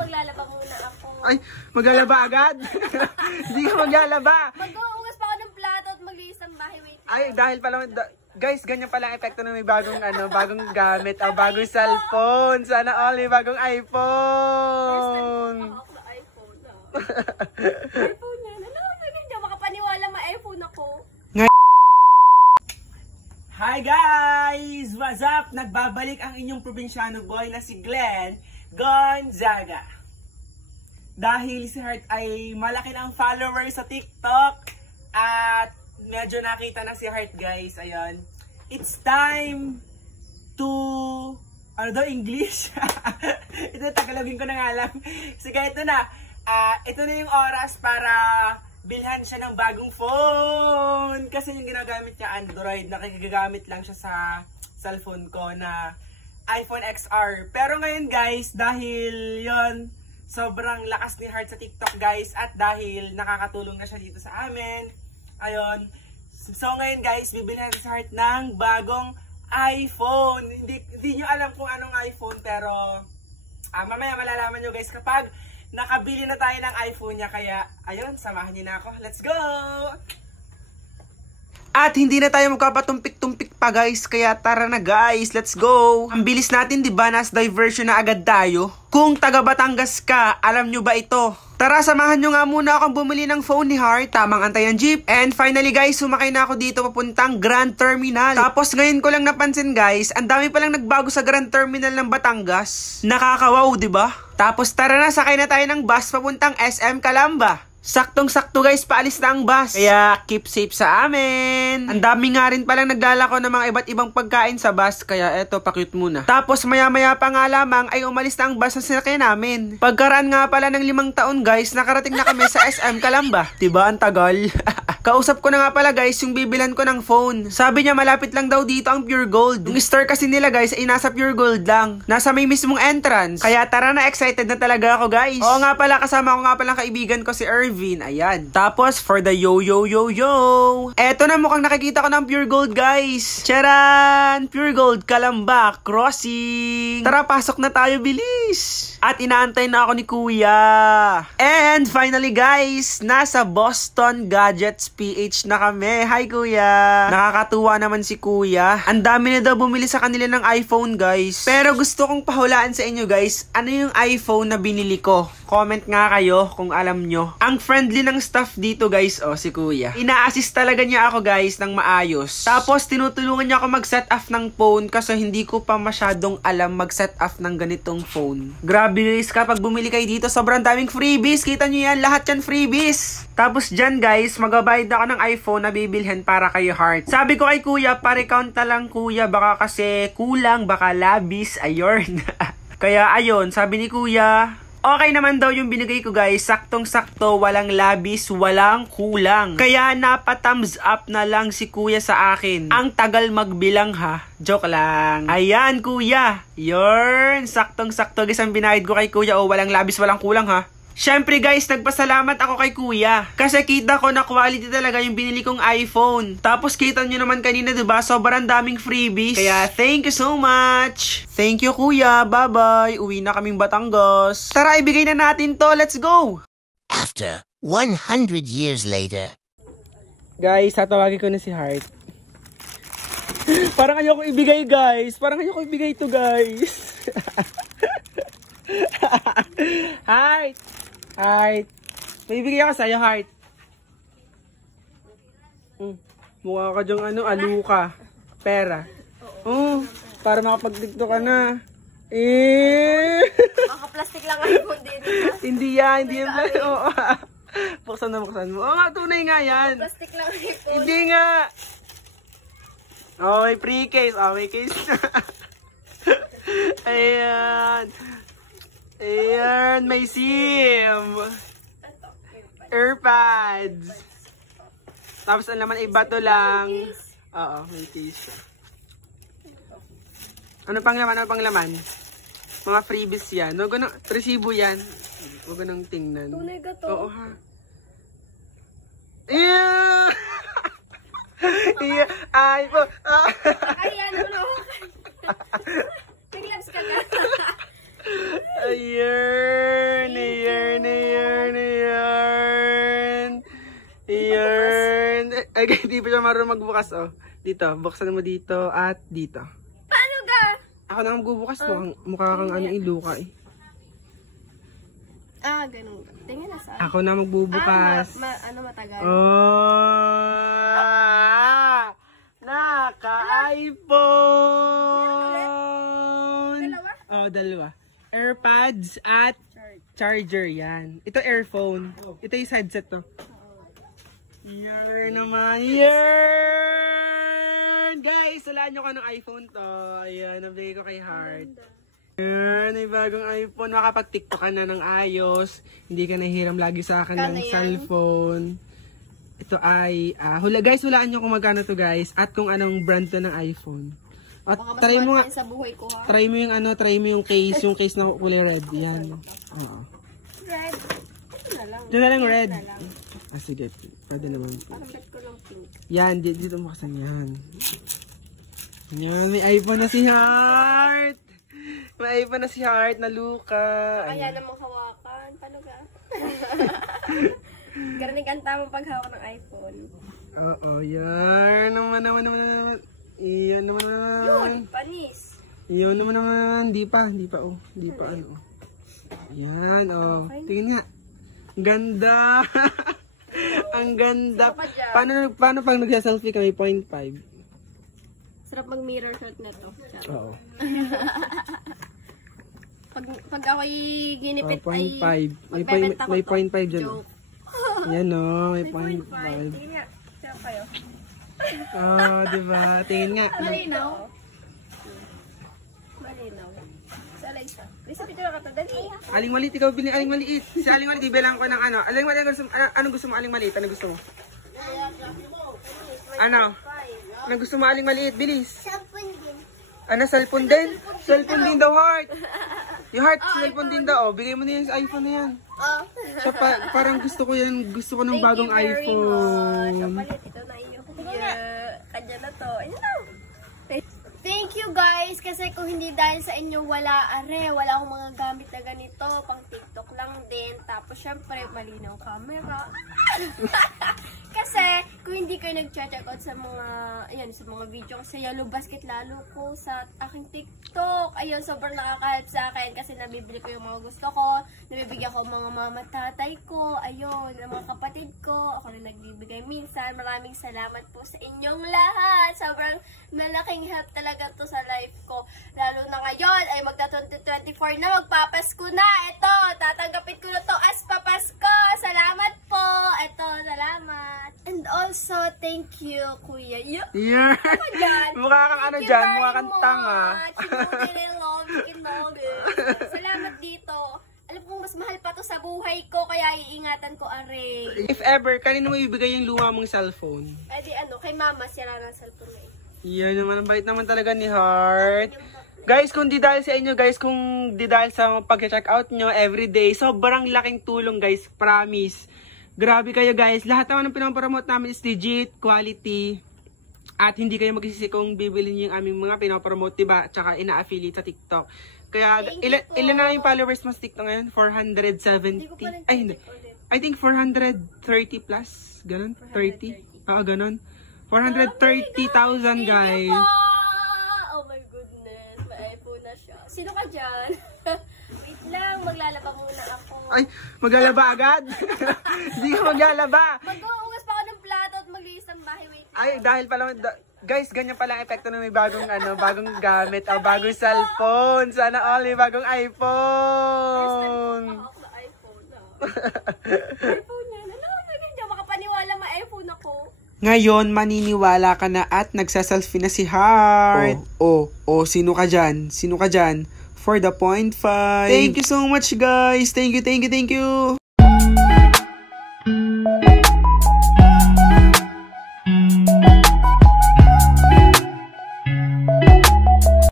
maglalaba muna ako. Ay, maglalaba agad? Hindi ka maglalaba. Mag-uugas pa ako ng plato at maglinis ng bahay. Wait. Ay, dahil pala, guys, ganyan pala ang epekto na may bagong, bagong gamit, bagong cellphone. Sana all may bagong iPhone. Ako na iPhone na. iPhone na. Ano? Hindi ako makapaniwala ma-iPhone ako. Hi guys! What's up? Nagbabalik ang inyong probinsyano boy na si Glenn Gonzaga. Dahil si Heart ay malaki na ang followers sa TikTok at medyo nakita na si Heart guys. Ayun. It's time to... Ano daw English? Ito Tagalogin ko na nga lang. Sige, ito na. Ito na yung oras para... bilhan siya ng bagong phone. Kasi yung ginagamit niya Android, nakigagamit lang siya sa cellphone ko na iPhone XR. Pero ngayon guys, dahil yon sobrang lakas ni Heart sa TikTok guys, at dahil nakakatulong na siya dito sa amin, ayun. So ngayon guys, bibilhan si Heart ng bagong iPhone. Hindi nyo alam kung anong iPhone, pero mamaya malalaman nyo guys kapag nakabili na tayo ng iPhone niya, kaya ayun, samahan niyo na ako. Let's go! At hindi na tayo magpapatumpik-tumpik pa guys, kaya tara na guys, let's go! Ang bilis natin, di ba? Nas diversion na agad tayo. Kung taga Batangas ka, alam nyo ba ito? Tara, samahan nyo nga muna akong bumili ng phone ni Heart. Tamang antay ang jeep. And finally guys, sumakay na ako dito papuntang Grand Terminal. Tapos ngayon ko lang napansin guys, ang dami palang nagbago sa Grand Terminal ng Batangas. Nakakawaw, di ba? Tapos tara na, sakay na tayo ng bus papuntang SM Calamba. Saktong-sakto guys, paalis na ang bus. Kaya keep safe sa amin. Ang dami nga rin palang naglalako ng mga iba't ibang pagkain sa bus, kaya eto, pakute muna. Tapos maya-maya pa nga lamang ay umalis na ang bus na sinakyan namin. Pagkaraan nga pala ng 5 taon guys, nakarating na kami sa SM Calamba. Diba ang tagal? Kausap ko na nga pala guys yung bibilan ko ng phone. Sabi niya malapit lang daw dito ang Pure Gold. Yung store kasi nila guys ay nasa Pure Gold lang. Nasa may mismong entrance. Kaya tara na, excited na talaga ako guys. Oo nga pala, kasama ko nga pala kaibigan ko si Irvin. Ayan. Tapos for the yo. Eto na, mukhang nakikita ko ng Pure Gold guys. Charan! Pure Gold Calamba Crossing. Tara, pasok na tayo, bilis. At inaantay na ako ni Kuya. And finally guys, nasa Boston Gadgets PH na kami. Hi Kuya. Nakakatuwa naman si Kuya. Ang dami na daw bumili sa kanila ng iPhone guys. Pero gusto kong pahulaan sa inyo guys, ano yung iPhone na binili ko? Comment nga kayo kung alam nyo. Ang friendly ng staff dito guys, si Kuya. Ina-assist talaga niya ako guys ng maayos. Tapos tinutulungan niya ako mag-set up ng phone kasi hindi ko pa masyadong alam mag-set up ng ganitong phone. Grabe guys, kapag bumili kayo dito, sobrang daming freebies. Kita nyo yan, lahat yan freebies. Tapos dyan guys, magbabayad ako ng iPhone na bibilhin para kay Heart. Sabi ko kay Kuya, pare-count na lang Kuya, baka kasi kulang, baka labis, ayun. Kaya ayun, sabi ni Kuya, okay naman daw yung binigay ko guys, saktong-sakto, walang labis, walang kulang. Kaya napa-thumbs up na lang si Kuya sa akin. Ang tagal magbilang ha, joke lang. Ayan Kuya, yun, saktong-sakto guys ang binayad ko kay Kuya, walang labis, walang kulang ha. Syempre guys, nagpasalamat ako kay Kuya. Kasi kita ko na quality talaga yung binili kong iPhone. Tapos kita nyo naman kanina, diba? Sobrang daming freebies. Kaya thank you so much. Thank you Kuya. Bye-bye. Uwi na kaming Batangas. Tara, ibigay na natin to. Let's go! After 100 years later. Guys, tatawagin ko na si Heart. Parang ayoko ibigay guys. Parang ayoko ibigay to guys. Heart! Heart. May ibigay ako sa'yo, Heart. Mukha ka dyang aluka. Pera. Para makapagdikto ka na. Maka-plastic lang iPhone din. Hindi yan. Oo. Buksan mo. Oo nga, tunay nga yan. Plastic lang iPhone. Hindi nga. May pre-case. May case. Ayan. Ayan, may SIM. Airpods. Tapos ang laman ay bato lang. Oo, may case. Ano pang laman? Mga freebies yan. Huwag ko nang, resibo yan. Huwag ko nang tingnan. Tunay ka to. Oo ha. Yeah! Yeah! Ay po! Ayan, ano? Nag-labs ka na. Ayan! Ay, kaya hindi pa siya marunong magbukas, oh. Dito, buksan mo dito at dito. Paano ga? Ako na magbubukas mo. Mukha kang ano iluka eh. Ah, ganun. Tingnan na saan. Ako na magbubukas. Matagal. Oh! Naka-iPhone! Dalawa? Oh, dalawa. AirPods at charger yan. Ito earphone. Ito yung headset to. Yan naman. Yan! Guys, walaan nyo ka ng iPhone to. Ayan, nabigay ko kay Heart. Yan, may bagong iPhone. Makapag-tiktok ka na ng ayos. Hindi ka nahihiram lagi sa akin ng cellphone. Ito ay, guys, hulaan nyo kung magkano to guys. At kung anong brand to ng iPhone. At try mo nga, sa buhay ko, ha? try mo yung case, yung case na kulay red. Yan. Oo. Red. Ito na lang. Ito na lang red. Sige. Pwede naman. Parang bet ko lang pink. Yan, dito mo kasan yan. Yan, may iPhone na si Heart. May iPhone na si Heart na Luka. Kaya namang hawakan. Paano ga? Garaning kanta mo paghawak ng iPhone. Oo, yan. Naman. Iyan naman. Yun, panis. Iyon naman. Di pa, oh. Di pa, ano. Yan, oh. Tingin nga. Ganda. Ang ganda. Paano pag nagsa-selfie kami? 0.5. Sarap mag-mirror shot na to. Oo. Pag ako'y ginipit 0.5. May 0.5 dyan. Oh. Yan, oh. May 0.5. Tingin nga. Sarap kayo. Oh, diba? Tingin nga. Malinaw. Salay siya. Bisa pito na katadali. Aling maliit, ikaw bilhin aling maliit. Si aling maliit, bilang ko ng ano. Aling maliit, anong gusto mo aling maliit? Ano gusto mo? Ano? Ano gusto mo aling maliit? Bilis. Cellphone din. Ano, cellphone din? Cellphone din daw, Heart. Yung Heart, cellphone din daw. Oh, bigay mo na yan sa iPhone na yan. Oh. Siya parang gusto ko yan. Gusto ko ng bagong iPhone. Palit, ito na inyo. Kanya na to. Ayun na. Thank you guys, kasi kung hindi dahil sa inyo, wala akong mga gamit na ganito, pang TikTok lang din, tapos syempre, malinaw camera. Kasi, kung hindi kayo nag-check out sa mga, sa mga video ko sa Yellow Basket, lalo ko sa aking TikTok, ayun, sobrang nakakahat sa akin, kasi nabibili ko yung mga gusto ko, nabibigyan ko mga mama tatay ko, ayun, ang mga kapatid ko, ako rin nagbibigay minsan, maraming salamat po sa inyong lahat, sobrang malaking help talaga to sa life ko. Lalo na ngayon ay magta-2024 na, magpapasko na. Ito, tatanggapin ko na to as papasko. Salamat po. Ito, salamat. And also, thank you, Kuya. Yeah. Mukha kang ano dyan, mukha kang tanga. Salamat dito. Alam ko mas mahal pa to sa buhay ko, kaya iingatan ko, are. If ever, kanino mo ibigay yung luma mong cellphone? Eh di kay mama, sira ng cellphone na eh. Yan naman, ang bait naman talaga ni Heart. Guys, kung di dahil sa inyo, guys, kung di dahil sa pag-check out nyo everyday, sobrang laking tulong, guys, promise. Grabe kayo, guys. Lahat naman ng pinapromote namin is legit, quality, at hindi kayo magsisi kung bibili nyo yung aming mga pinapromote, diba? Tsaka ina-affiliate sa TikTok. Kaya, ilan na yung followers mo sa TikTok ngayon? 470? Ay, hindi. I think 430 plus. Ganon? 30? Oo, ganon. 430,000 guys. Oh my goodness, may iPhone na siya. Sino ka dyan? Wait lang, maglalaba muna ako. Ay, maglalaba agad? Hindi ka maglalaba. Mag-uugas pa ako ng plato at maglinis ng bahay. Wait lang. Ay, dahil pala, guys, ganyan pala ang epekto na may bagong bagong gamit o bagong cellphone. Sana all may bagong iPhone. Ako na iPhone na. iPhone na. Ano? Hindi ako makapaniwala may iPhone ako. Ngayon, maniniwala ka na at nagsaselfie na si Heart. Sino ka dyan? Sino ka dyan? For the 0.5. Thank you so much, guys. Thank you.